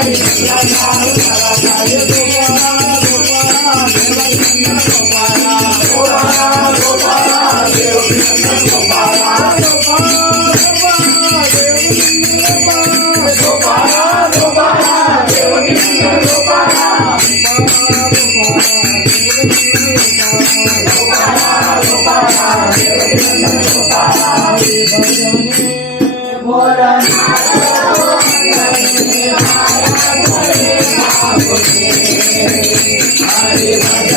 Thank you.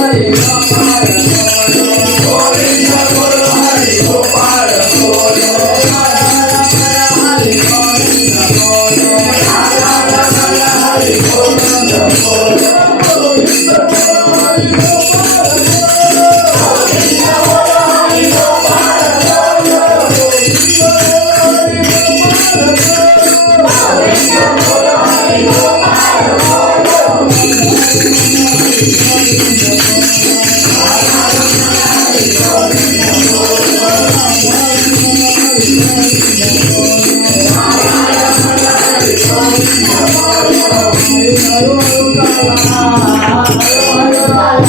Hare Oh,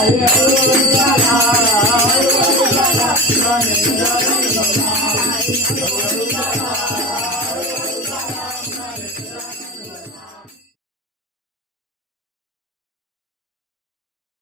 Thank you.